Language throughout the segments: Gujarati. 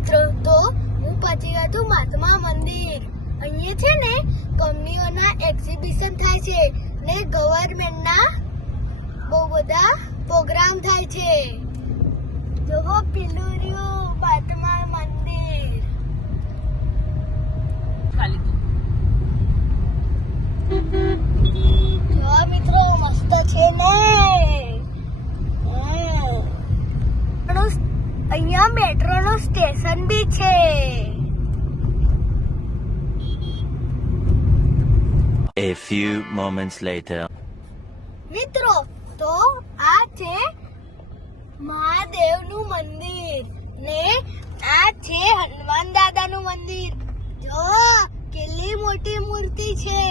મિત્રો, તો હું પહોંચી ગયો છું મહાત્મા મંદિર. અહીંયા છે ને કંપનીઓના એક્ઝિબિશન થાય છે ને ગવર્મેન્ટના બહુ બધા પ્રોગ્રામ થાય છે. જોવો પેલું રહ્યું મહાત્મા મંદિર. જો મિત્રો મસ્ત છે ને. અહીંયા મેટ્રો નું સ્ટેશન બી છે. A few moments later. મિત્રો, તો આ છે મહાદેવ નું મંદિર ને આ છે હનુમાન દાદા નું મંદિર. જો કેટલી મોટી મૂર્તિ છે.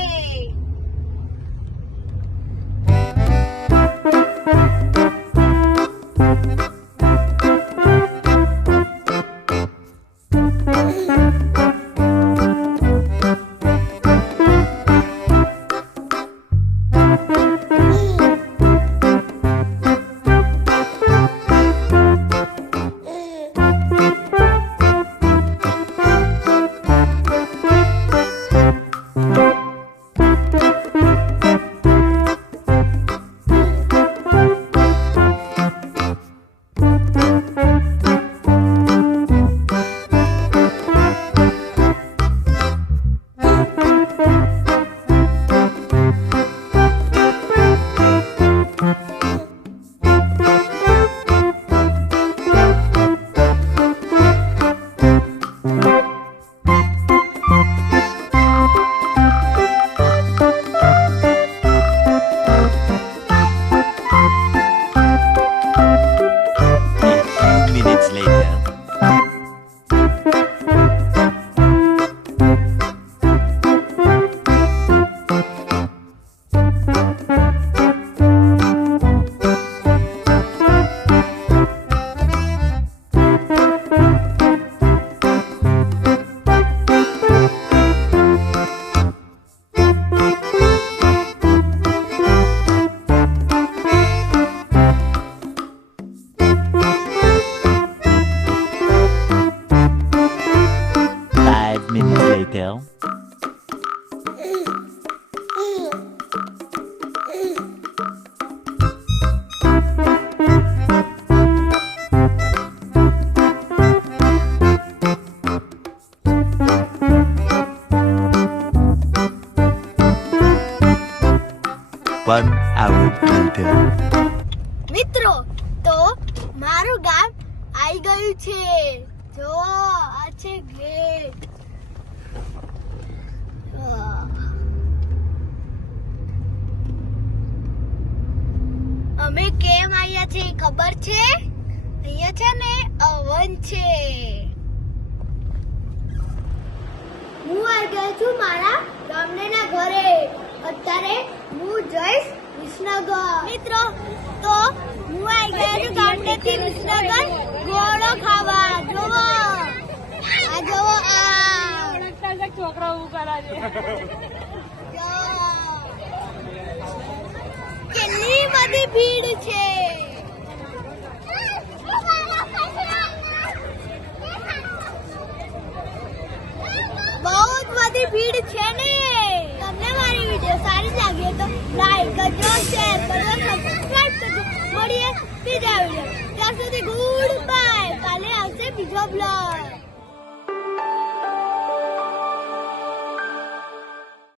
One hour later. મિત્રો, તો મારું ગામ આવી ગયું છે. જો આ છે ગેટ. અમે કેમ આવ્યા છે ખબર છે? અહીંયા છે ને અવન છે. હું આવી ગઈ છું મારા ગામડેના ઘરે. અત્યારે હું જઈશ વિસનગર. મિત્રો, તો હું આવી ગઈ છું ગામડેથી વિસનગર ગોળો ખાવા. જોવો આ જોવો આ છોકરા ઉગાડા છે. કેટલી બધી ભીડ છે. બહુ જ બધી ભીડ છે ને. તમને મારી વિડીયો સારી લાગી તો લાઈક કરજો, શેર કરજો, સબસ્ક્રાઇબ કરજો. મળીએ બીજા વિડીયો. ત્યાં સુધી ગુડ બાય. કાલે આવશે બીજો બ્લોગ.